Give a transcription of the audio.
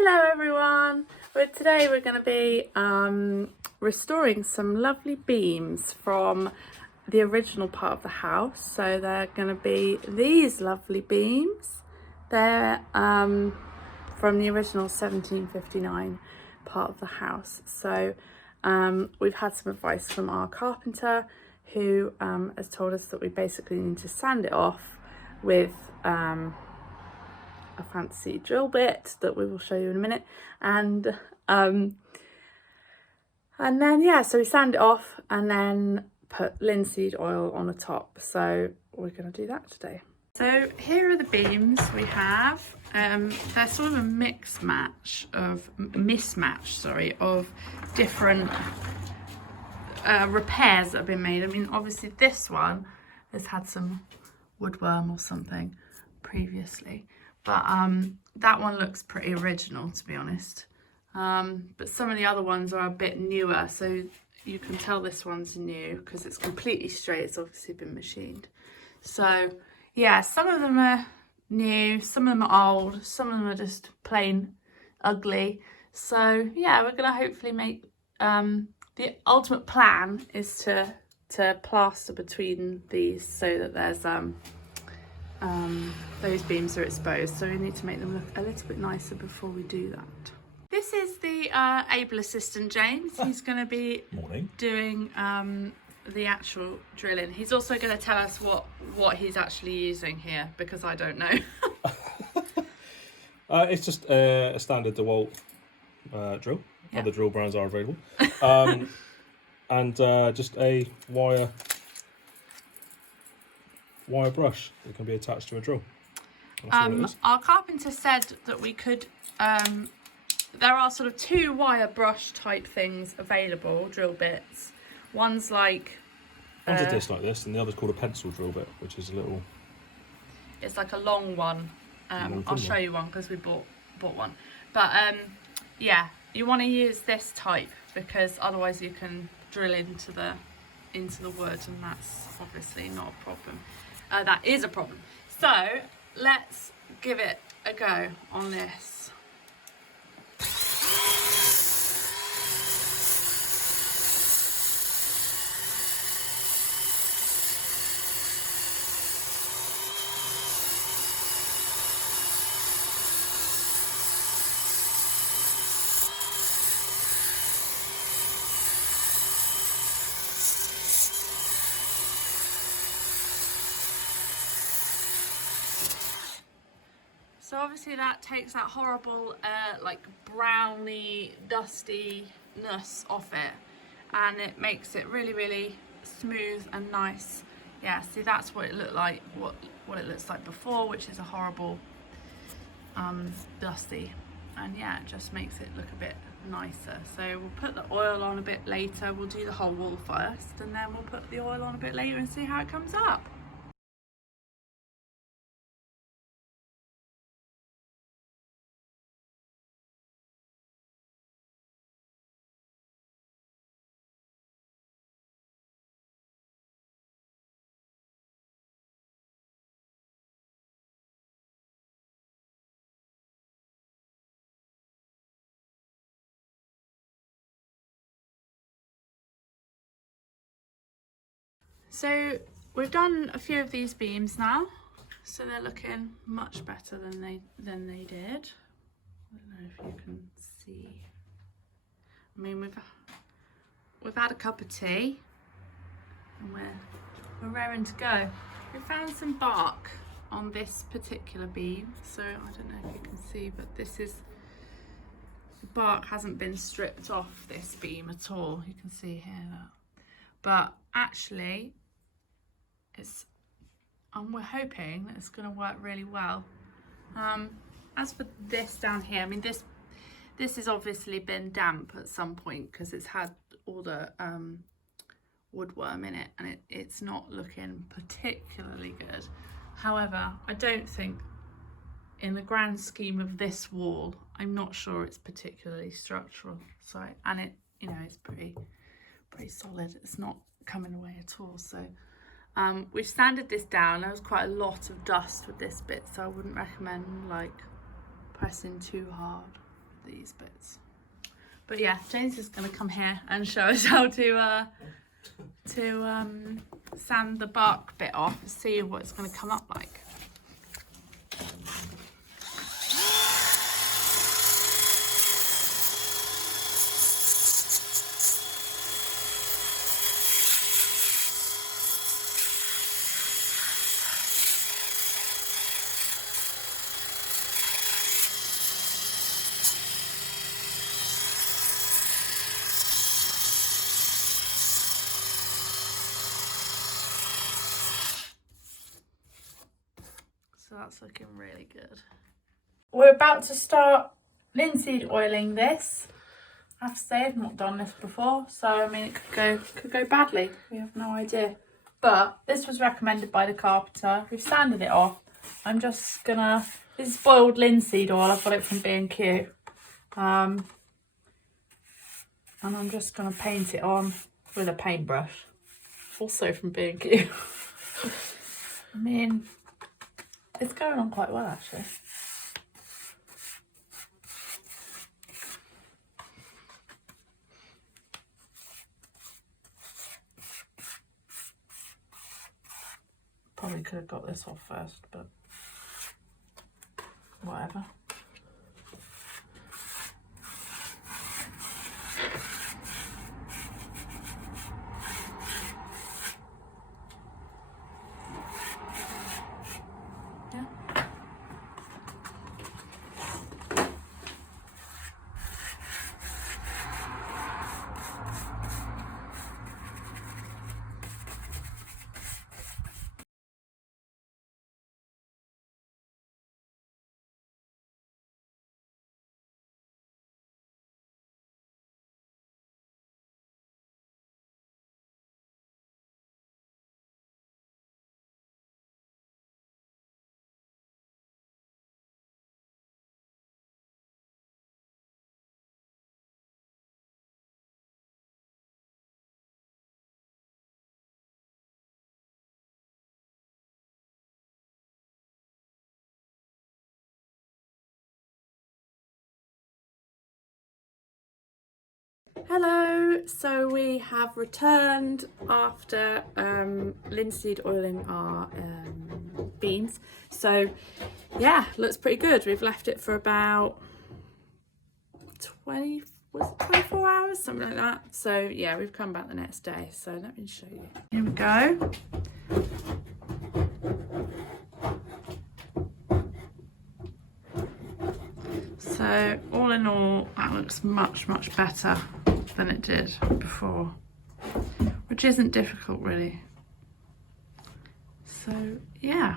Hello everyone! Today we're going to be restoring some lovely beams from the original part of the house. So they're going to be these lovely beams. They're from the original 1759 part of the house. So we've had some advice from our carpenter who has told us that we basically need to sand it off with a fancy drill bit that we will show you in a minute, and then so we sand it off and then put linseed oil on the top. So we're going to do that today. So here are the beams we have. They're sort of a mismatch of different repairs that have been made. I mean, obviously this one has had some woodworm or something previously, but that one looks pretty original, to be honest. But some of the other ones are a bit newer, so you can tell this one's new because it's completely straight. It's obviously been machined. So yeah, some of them are new, some of them are old, some of them are just plain ugly. So yeah, we're gonna hopefully make the ultimate plan is to plaster between these so that there's those beams are exposed, so we need to make them look a little bit nicer before we do that. This is the able assistant James. He's going to be doing the actual drilling. He's also going to tell us what he's actually using here, because I don't know. It's just a standard DeWalt drill. Yeah. Other drill brands are available. And just a wire brush that can be attached to a drill. Our carpenter said that we could, there are sort of two wire brush type things available, drill bits. One's like... One's a disc like this, and the other's called a pencil drill bit, which is a little... It's like a long one. I'll show you one because we bought one. But yeah, you want to use this type because otherwise you can drill into the wood, and that's obviously not a problem. That is a problem. So let's give it a go on this. So obviously that takes that horrible like browny dustiness off it, and it makes it really, really smooth and nice. Yeah, see, that's what it looked like, what it looks like before, which is a horrible dusty, and yeah, it just makes it look a bit nicer. So we'll put the oil on a bit later. We'll do the whole wall first, and then we'll put the oil on a bit later and see how it comes up. So we've done a few of these beams now, so they're looking much better than they did. I don't know if you can see. I mean, we've had a cup of tea and we're raring to go. We found some bark on this particular beam, so I don't know if you can see, but the bark hasn't been stripped off this beam at all. You can see here that. But actually, we're hoping that it's going to work really well. As for this down here, I mean, this has obviously been damp at some point because it's had all the woodworm in it, and it's not looking particularly good. However, I don't think, in the grand scheme of this wall, I'm not sure it's particularly structural. So, and it, you know, it's pretty solid. It's not coming away at all. So we've sanded this down. There was quite a lot of dust with this bit, so I wouldn't recommend like pressing too hard. these bits. But yeah, James is going to come here and show us how to sand the bark bit off and see what it's going to come up like. So that's looking really good. We're about to start linseed oiling this. I have to say I've not done this before, so I mean it could go badly. We have no idea. But this was recommended by the carpenter. We've sanded it off. I'm just gonna, this is boiled linseed oil. I've got it from B&Q. And I'm just gonna paint it on with a paintbrush. Also from B&Q. I mean, it's going on quite well actually. Probably could have got this off first, but whatever. Yeah. Hello, so we have returned after linseed oiling our beans. So yeah, looks pretty good. We've left it for about 24 hours, something like that. So yeah, we've come back the next day. So let me show you. Here we go. So all in all, that looks much better than it did before, which isn't difficult really. So yeah.